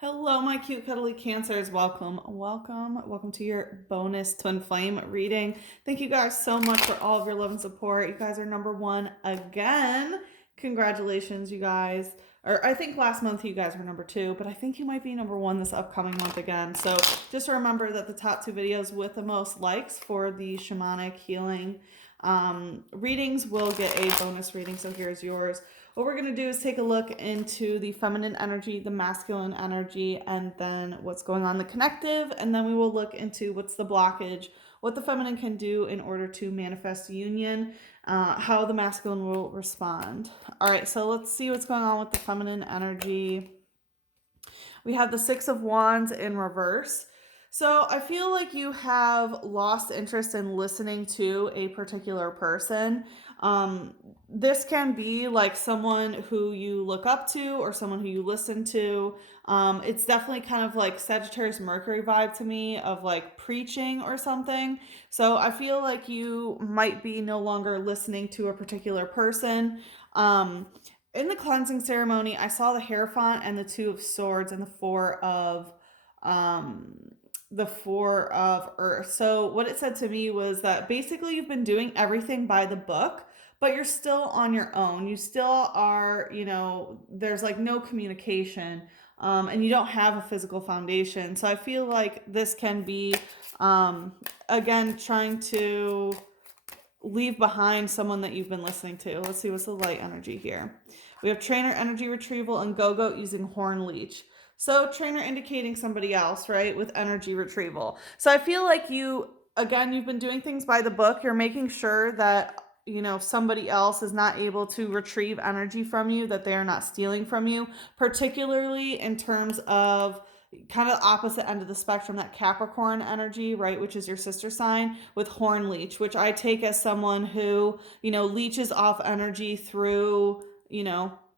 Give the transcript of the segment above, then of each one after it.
Hello, my cute cuddly cancers. Welcome to your bonus twin flame reading. Thank you guys so much for all of your love and support. You guys are number one again. Congratulations, you guys. Or I think last month you guys were number two, but I think you might be number one this upcoming month again. So just remember that the top two videos with the most likes for the shamanic healing readings will get a bonus reading. So here's yours. What we're going to do is take a look into the feminine energy, the masculine energy, and then what's going on in the connective. And then we will look into what's the blockage, what the feminine can do in order to manifest union, how the masculine will respond. All right, so let's see what's going on with the feminine energy. We have the Six of Wands in reverse. So I feel like you have lost interest in listening to a particular person. This can be like someone who you look up to or someone who you listen to. It's definitely kind of like Sagittarius Mercury vibe to me of like preaching or something. So I feel like you might be no longer listening to a particular person. In the cleansing ceremony, I saw the Hierophant and the Two of Swords and um the Four of Earth. So what it said to me was that basically you've been doing everything by the book, but you're still on your own. You still are, there's like no communication, and you don't have a physical foundation. So I feel like this can be, again, trying to leave behind someone that you've been listening to. Let's see what's the light energy here. We have trainer energy retrieval and go-go using horn leech. So trainer indicating somebody else, right, with energy retrieval. So I feel like you've been doing things by the book. You're making sure that somebody else is not able to retrieve energy from you, that they are not stealing from you, particularly in terms of kind of the opposite end of the spectrum, that Capricorn energy, right, which is your sister sign, with horn leech, which I take as someone who, leeches off energy through,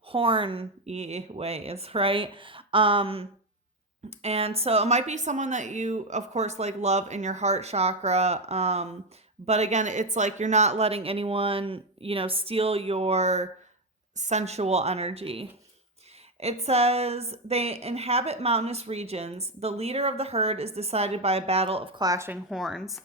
horn ways, right? And so it might be someone that you, of course, like love in your heart chakra. But again, it's like you're not letting anyone, steal your sensual energy. It says they inhabit mountainous regions. The leader of the herd is decided by a battle of clashing horns.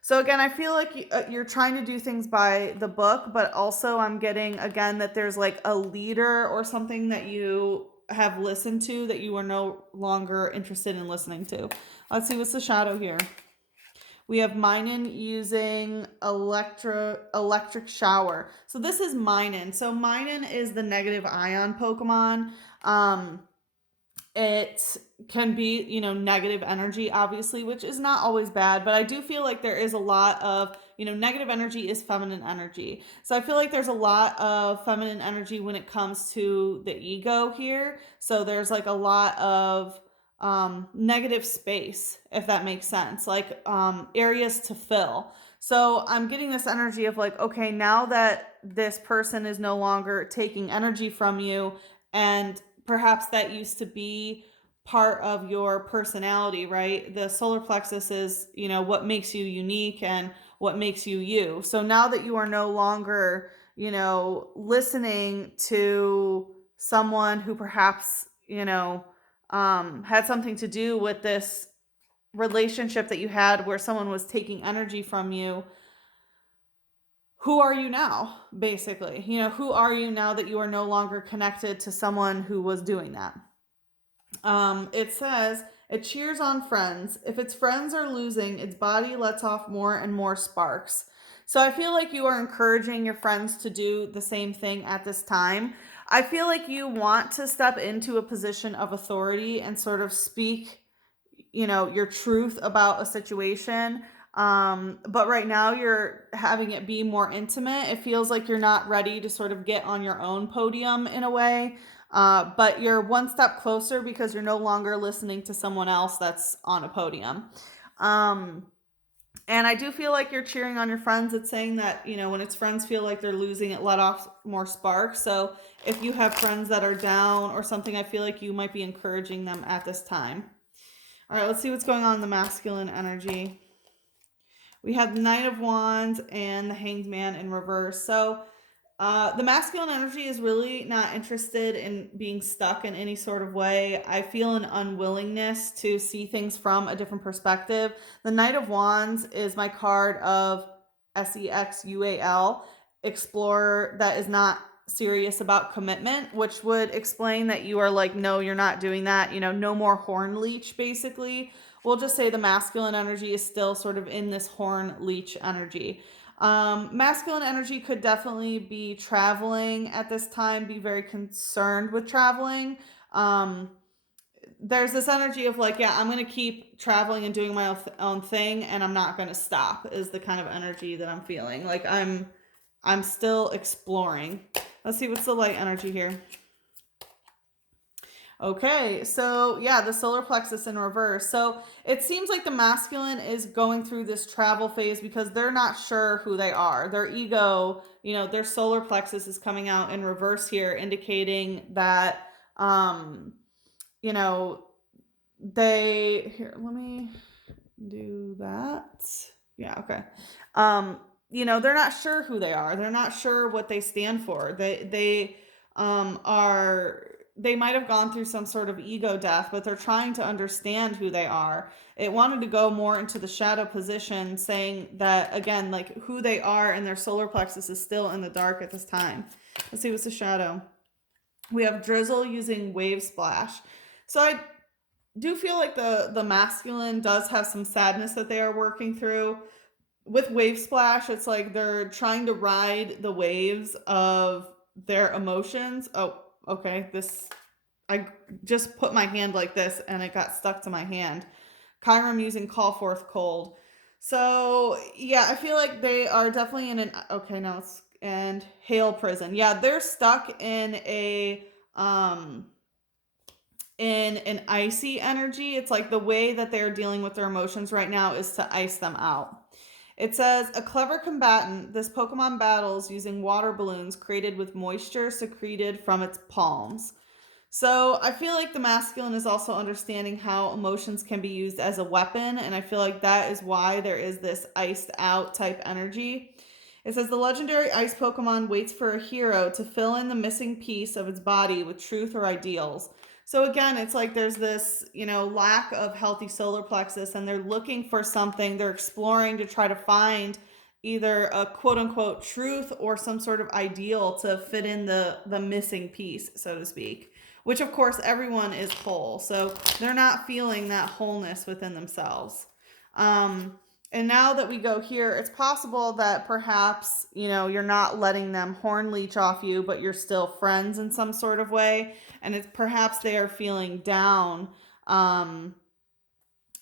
So again, I feel like you're trying to do things by the book, but also I'm getting again that there's like a leader or something that you have listened to that you are no longer interested in listening to. Let's see what's the shadow here. We have Minun using electric shower. So this is Minun. So Minun is the negative ion Pokemon. It can be, negative energy, obviously, which is not always bad, but I do feel like there is a lot of, negative energy is feminine energy. So I feel like there's a lot of feminine energy when it comes to the ego here. So there's like a lot of negative space, if that makes sense, like areas to fill. So I'm getting this energy of like, okay, now that this person is no longer taking energy from you, and perhaps that used to be part of your personality, right? The solar plexus is, what makes you unique and what makes you you. So now that you are no longer, listening to someone who perhaps, had something to do with this relationship that you had where someone was taking energy from you, who are you now, basically? Who are you now that you are no longer connected to someone who was doing that? It says, it cheers on friends. If its friends are losing, its body lets off more and more sparks. So I feel like you are encouraging your friends to do the same thing at this time. I feel like you want to step into a position of authority and sort of speak, your truth about a situation. But right now you're having it be more intimate. It feels like you're not ready to sort of get on your own podium in a way. But you're one step closer because you're no longer listening to someone else that's on a podium. Um, and I do feel like you're cheering on your friends. It's saying that, when its friends feel like they're losing, it let off more sparks. So if you have friends that are down or something, I feel like you might be encouraging them at this time. All right, let's see what's going on in the masculine energy. We have the Knight of Wands and the Hanged Man in reverse. So The masculine energy is really not interested in being stuck in any sort of way. I feel an unwillingness to see things from a different perspective. The Knight of Wands is my card of Sexual, explorer that is not serious about commitment, which would explain that you are like, no, you're not doing that. No more horn leech, basically. We'll just say the masculine energy is still sort of in this horn leech energy. Masculine energy could definitely be traveling at this time, be very concerned with traveling. Um, there's this energy of like, yeah, I'm going to keep traveling and doing my own thing and I'm not going to stop is the kind of energy that I'm feeling. Like I'm still exploring. Let's see what's the light energy here. Okay, so yeah, the solar plexus in reverse. So it seems like the masculine is going through this travel phase because they're not sure who they are. Their ego, their solar plexus is coming out in reverse here, indicating that, you know, let me do that. Yeah, okay. They're not sure who they are. They're not sure what they stand for. They might have gone through some sort of ego death, but they're trying to understand who they are. It wanted to go more into the shadow position, saying that again, like who they are and their solar plexus is still in the dark at this time. Let's see what's the shadow. We have drizzle using wave splash. So I do feel like the masculine does have some sadness that they are working through. With wave splash, it's like they're trying to ride the waves of their emotions. Oh, okay. I just put my hand like this and it got stuck to my hand. Chiron using call forth cold. So yeah, I feel like they are definitely in an okay, no, it's and hail prison. Yeah, they're stuck um in an icy energy. It's like the way that they're dealing with their emotions right now is to ice them out. It says a clever combatant, this Pokemon battles using water balloons created with moisture secreted from its palms. So I feel like the masculine is also understanding how emotions can be used as a weapon, and I feel like that is why there is this iced out type energy. It says the legendary ice Pokemon waits for a hero to fill in the missing piece of its body with truth or ideals. So again, it's like there's this, lack of healthy solar plexus, and they're looking for something. They're exploring to try to find either a quote unquote truth or some sort of ideal to fit in the missing piece, so to speak. Which of course everyone is whole, so they're not feeling that wholeness within themselves. Um, and now that we go here, it's possible that perhaps, you're not letting them horn leech off you, but you're still friends in some sort of way. And it's perhaps they are feeling down. Um,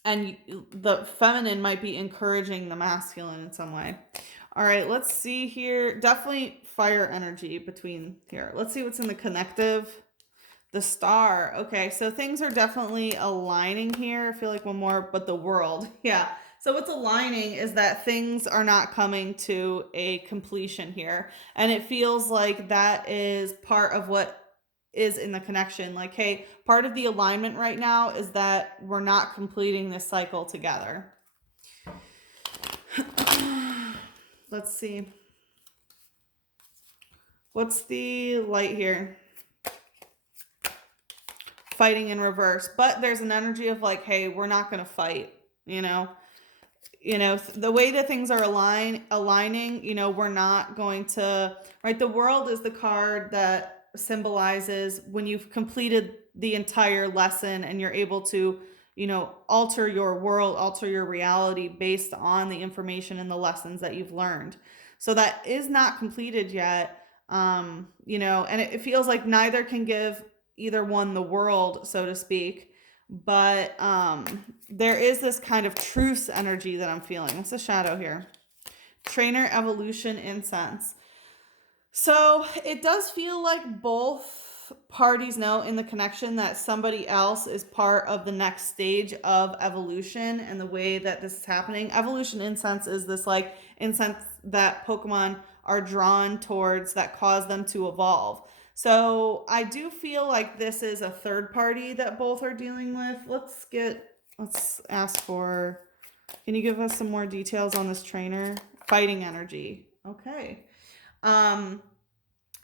and the feminine might be encouraging the masculine in some way. All right, let's see here. Definitely fire energy between here. Let's see what's in the connective. The star. Okay, so things are definitely aligning here. I feel like one more, but the world. Yeah. So what's aligning is that things are not coming to a completion here. And it feels like that is part of what is in the connection. Like, hey, part of the alignment right now is that we're not completing this cycle together. Let's see. What's the light here? Fighting in reverse, but there's an energy of like, hey, we're not going to fight, the way that things are aligning, we're not going to, right? The world is the card that symbolizes when you've completed the entire lesson and you're able to, alter your world, alter your reality based on the information and the lessons that you've learned. So that is not completed yet. And it feels like neither can give either one the world, so to speak. But there is this kind of truce energy that I'm feeling. What's the shadow here? Trainer evolution incense. So it does feel like both parties know in the connection that somebody else is part of the next stage of evolution and the way that this is happening. Evolution incense is this like incense that Pokemon are drawn towards that cause them to evolve. So I do feel like this is a third party that both are dealing with. Let's ask for, can you give us some more details on this trainer? Fighting energy. Okay. Um,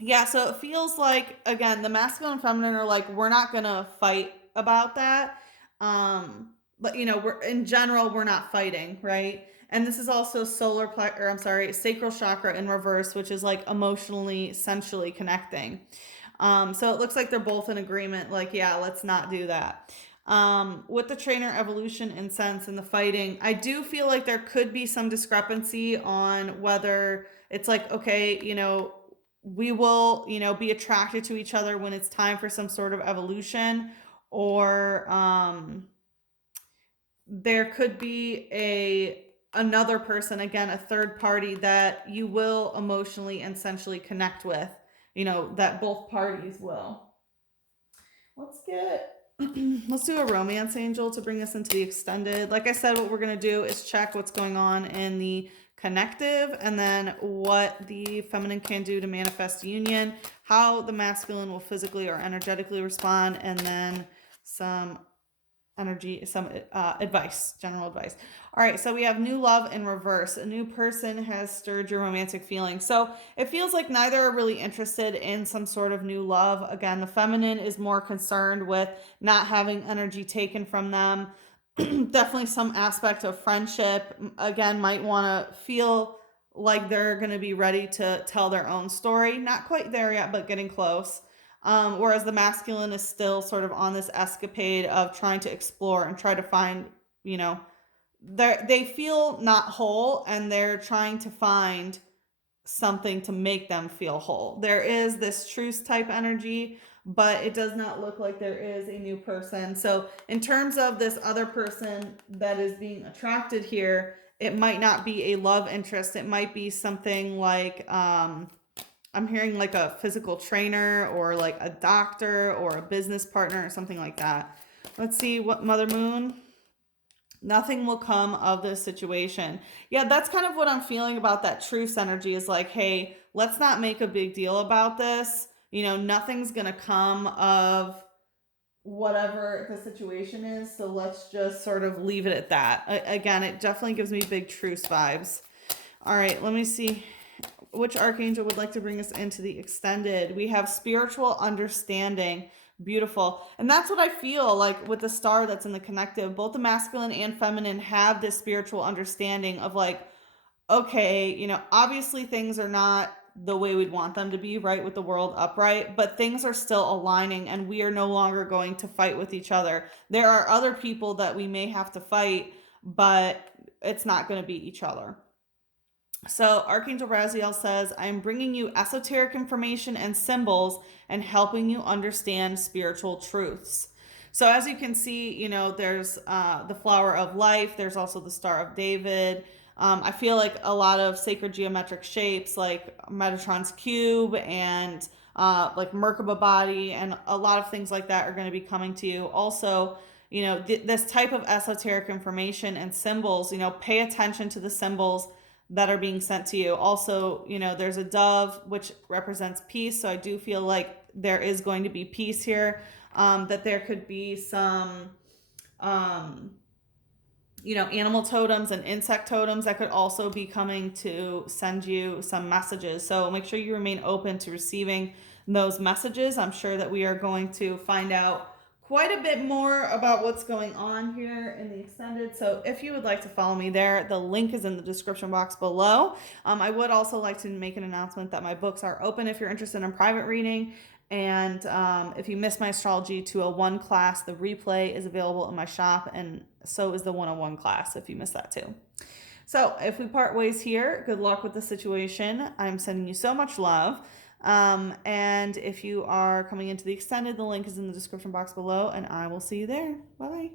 Yeah, so it feels like, again, the masculine and feminine are like, we're not gonna fight about that. But we're in general, we're not fighting, right? And this is also or I'm sorry, sacral chakra in reverse, which is like emotionally, sensually connecting. So it looks like they're both in agreement, like, yeah, let's not do that. With the trainer evolution and sense and the fighting, I do feel like there could be some discrepancy on whether it's like, okay, we will, be attracted to each other when it's time for some sort of evolution, or there could be a another person, again, a third party that you will emotionally and sensually connect with, that both parties will. Let's get let's do a romance angel to bring us into the extended. Like I said, what we're going to do is check what's going on in the connective, and then what the feminine can do to manifest union, how the masculine will physically or energetically respond, and then some advice, general advice. All right, so we have new love in reverse. A new person has stirred your romantic feelings. So it feels like neither are really interested in some sort of new love. Again, the feminine is more concerned with not having energy taken from them. Definitely some aspect of friendship. Again, might want to feel like they're going to be ready to tell their own story. Not quite there yet, but getting close. Whereas the masculine is still sort of on this escapade of trying to explore and try to find, you know, they feel not whole, and they're trying to find something to make them feel whole. There is this truce type energy, but it does not look like there is a new person. So, in terms of this other person that is being attracted here, it might not be a love interest. It might be something like, I'm hearing like a physical trainer or like a doctor or a business partner or something like that. Let's see what Mother Moon. Nothing will come of this situation. Yeah, that's kind of what I'm feeling about that truce energy is like, hey, let's not make a big deal about this. Nothing's going to come of whatever the situation is. So let's just sort of leave it at that. Again, it definitely gives me big truce vibes. All right, let me see which archangel would like to bring us into the extended. We have spiritual understanding. Beautiful. And that's what I feel like with the star that's in the connective. Both the masculine and feminine have this spiritual understanding of like, okay, obviously things are not the way we'd want them to be, right? With the world upright, but things are still aligning, and we are no longer going to fight with each other. There are other people that we may have to fight, but it's not going to be each other. So Archangel Raziel says, I'm bringing you esoteric information and symbols and helping you understand spiritual truths. So as you can see, there's the flower of life. There's also the Star of David. I feel like a lot of sacred geometric shapes like Metatron's cube and like Merkaba body and a lot of things like that are going to be coming to you. Also, this type of esoteric information and symbols, pay attention to the symbols that are being sent to you. Also, there's a dove, which represents peace. So I do feel like there is going to be peace here. That there could be some, um, animal totems and insect totems that could also be coming to send you some messages. So make sure you remain open to receiving those messages. I'm sure that we are going to find out quite a bit more about what's going on here in the extended. So if you would like to follow me there, the link is in the description box below. I would also like to make an announcement that my books are open if you're interested in private reading. And if you missed my astrology 201 class, the replay is available in my shop, and so is the 101 class if you missed that too. So if we part ways here, good luck with the situation. I'm sending you so much love. And if you are coming into the extended, the link is in the description box below, and I will see you there. Bye bye.